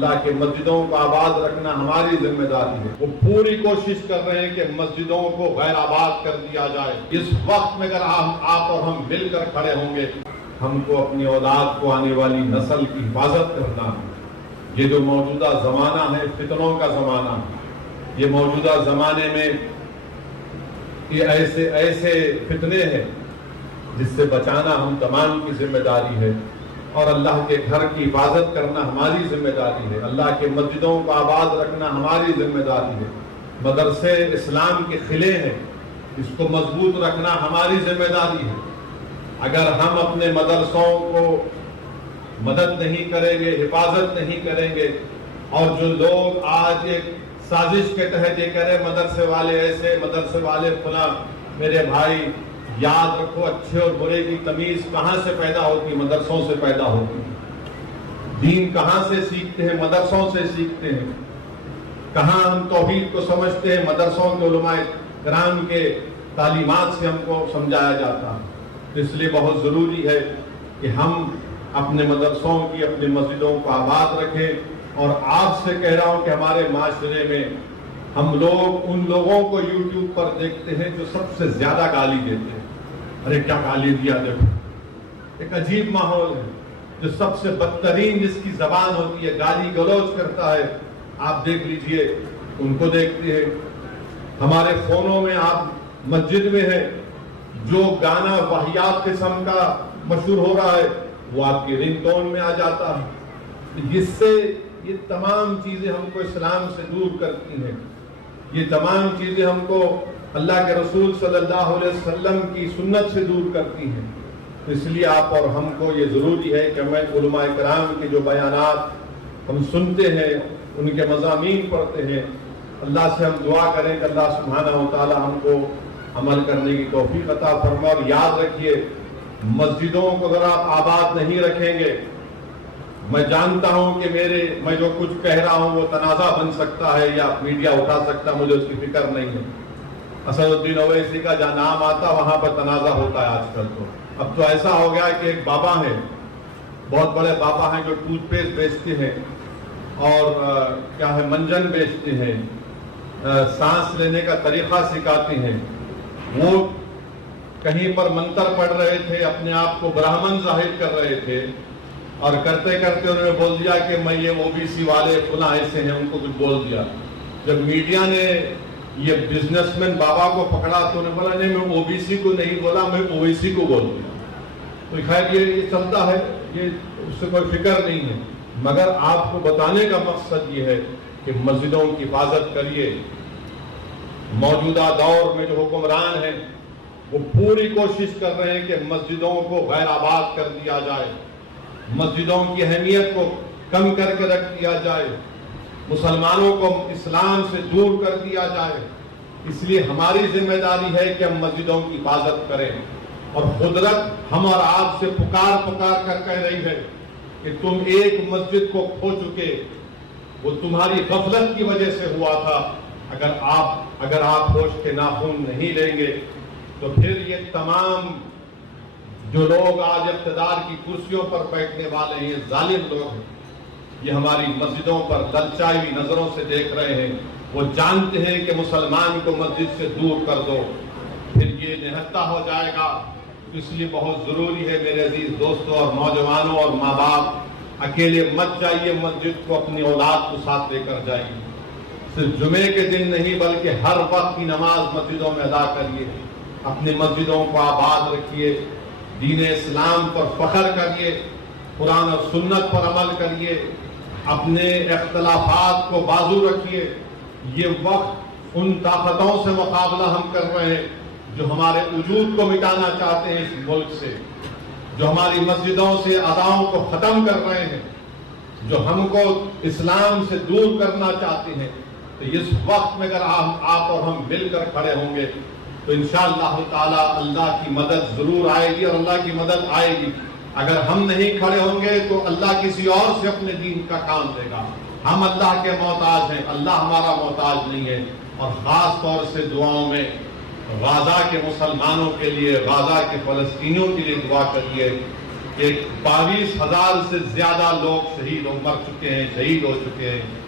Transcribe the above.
اللہ کے مسجدوں کو آباد رکھنا ہماری ذمہ داری ہے۔ وہ پوری کوشش کر رہے ہیں کہ مسجدوں کو غیر آباد کر دیا جائے۔ اس وقت میں اگر آپ اور ہم مل کر کھڑے ہوں گے، ہم کو اپنی اولاد کو، آنے والی نسل کی حفاظت کرنا ہے۔ یہ جو موجودہ زمانہ ہے فتنوں کا زمانہ ہے، یہ موجودہ زمانے میں یہ ایسے فتنے ہیں جس سے بچانا ہم تمام کی ذمہ داری ہے، اور اللہ کے گھر کی حفاظت کرنا ہماری ذمہ داری ہے، اللہ کے مسجدوں کو آباد رکھنا ہماری ذمہ داری ہے۔ مدرسے اسلام کے قلعے ہیں، اس کو مضبوط رکھنا ہماری ذمہ داری ہے۔ اگر ہم اپنے مدرسوں کو مدد نہیں کریں گے، حفاظت نہیں کریں گے، اور جو لوگ آج ایک سازش کے تحت یہ کہہ رہے مدرسے والے ایسے، مدرسے والے فلاں، میرے بھائی یاد رکھو اچھے اور برے کی تمیز کہاں سے پیدا ہوتی؟ مدرسوں سے پیدا ہوتی ہے۔ دین کہاں سے سیکھتے ہیں؟ مدرسوں سے سیکھتے ہیں۔ کہاں ہم توحید کو سمجھتے ہیں؟ مدرسوں کے علماء کرام کے تعلیمات سے ہم کو سمجھایا جاتا ہے۔ اس لیے بہت ضروری ہے کہ ہم اپنے مدرسوں کی، اپنی مسجدوں کو آباد رکھیں۔ اور آپ سے کہہ رہا ہوں کہ ہمارے معاشرے میں ہم لوگ ان لوگوں کو یوٹیوب پر دیکھتے ہیں جو سب سے زیادہ گالی دیتے ہیں۔ ارے کیا گالی دیا، دیکھو ایک عجیب ماحول ہے۔ جو سب سے بدترین جس کی زبان ہوتی ہے، گالی گلوچ کرتا ہے، آپ دیکھ لیجئے ان کو دیکھتے ہیں۔ ہمارے فونوں میں آپ مسجد میں ہیں، جو گانا واہیات قسم کا مشہور ہو رہا ہے وہ آپ کی رنگ ٹون میں آ جاتا ہے، جس سے یہ تمام چیزیں ہم کو اسلام سے دور کرتی ہیں۔ یہ تمام چیزیں ہم کو اللہ کے رسول صلی اللہ علیہ وسلم کی سنت سے دور کرتی ہیں۔ اس لیے آپ اور ہم کو یہ ضروری ہے کہ ہمیں علماء کرام کے جو بیانات ہم سنتے ہیں، ان کے مضامین پڑھتے ہیں، اللہ سے ہم دعا کریں کہ اللہ سبحانہ و تعالی ہم کو عمل کرنے کی توفیق عطا فرمائے۔ اور یاد رکھیے، مسجدوں کو اگر آپ آباد نہیں رکھیں گے، میں جانتا ہوں کہ میں جو کچھ کہہ رہا ہوں وہ تنازع بن سکتا ہے یا میڈیا اٹھا سکتا ہے، مجھے اس کی فکر نہیں ہے۔ اسد الدین اویسی کا جہاں نام آتا وہاں پر تنازع ہوتا ہے آج کل۔ تو اب تو ایسا ہو گیا کہ ایک بابا ہے، بہت بڑے بابا ہیں جو ٹوتھ پیسٹ بیچتے ہیں اور کیا ہے منجن بیچتے ہیں، سانس لینے کا طریقہ سکھاتے ہیں۔ وہ کہیں پر منتر پڑھ رہے تھے، اپنے آپ کو برہمن ظاہر کر رہے تھے، اور کرتے کرتے انہوں نے بول دیا کہ میں یہ OBC والے فلاں ایسے ہیں، ان کو کچھ بول دیا۔ جب میڈیا نے یہ بزنس مین بابا کو پکڑا تو انہوں نے بولا نہیں میں OBC کو نہیں بولا، میں OVC کو بول دیا۔ تو خیر یہ چلتا ہے، یہ اس سے کوئی فکر نہیں ہے، مگر آپ کو بتانے کا مقصد یہ ہے کہ مسجدوں کی حفاظت کریے۔ موجودہ دور میں جو حکمران ہیں وہ پوری کوشش کر رہے ہیں کہ مسجدوں کو غیر آباد کر دیا جائے، مسجدوں کی اہمیت کو کم کر کے رکھ دیا جائے، مسلمانوں کو اسلام سے دور کر دیا جائے۔ اس لیے ہماری ذمہ داری ہے کہ ہم مسجدوں کی حفاظت کریں، اور قدرت ہم اور آپ سے پکار کر کہہ رہی ہے کہ تم ایک مسجد کو کھو چکے، وہ تمہاری غفلت کی وجہ سے ہوا تھا۔ اگر آپ ہوش کے ناخن نہیں لیں گے تو پھر یہ تمام جو لوگ آج اقتدار کی کرسیوں پر بیٹھنے والے ہیں، یہ ظالم لوگ ہیں، یہ ہماری مسجدوں پر للچائی ہوئی نظروں سے دیکھ رہے ہیں۔ وہ جانتے ہیں کہ مسلمان کو مسجد سے دور کر دو پھر یہ نہتا ہو جائے گا۔ اس لیے بہت ضروری ہے میرے عزیز دوستوں اور نوجوانوں اور ماں باپ، اکیلے مت جائیے مسجد کو، اپنی اولاد کو ساتھ لے کر جائیے۔ صرف جمعے کے دن نہیں بلکہ ہر وقت کی نماز مسجدوں میں ادا کریے، اپنی مسجدوں کو آباد رکھیے، دین اسلام پر فخر کریے، قرآن اور سنت پر عمل کریے، اپنے اختلافات کو بازو رکھیے۔ یہ وقت ان طاقتوں سے مقابلہ ہم کر رہے ہیں جو ہمارے وجود کو مٹانا چاہتے ہیں اس ملک سے، جو ہماری مسجدوں سے اداؤں کو ختم کر رہے ہیں، جو ہم کو اسلام سے دور کرنا چاہتے ہیں۔ تو اس وقت میں اگر آپ اور ہم مل کر کھڑے ہوں گے تو انشاءاللہ تعالی اللہ کی مدد ضرور آئے گی، اور اللہ کی مدد آئے گی۔ اگر ہم نہیں کھڑے ہوں گے تو اللہ کسی اور سے اپنے دین کا کام دے گا۔ ہم اللہ کے محتاج ہیں، اللہ ہمارا محتاج نہیں ہے۔ اور خاص طور سے دعاؤں میں غزہ کے مسلمانوں کے لیے، غزہ کے فلسطینیوں کے لیے دعا کریے کہ 22,000 سے زیادہ لوگ مر چکے ہیں، شہید ہو چکے ہیں.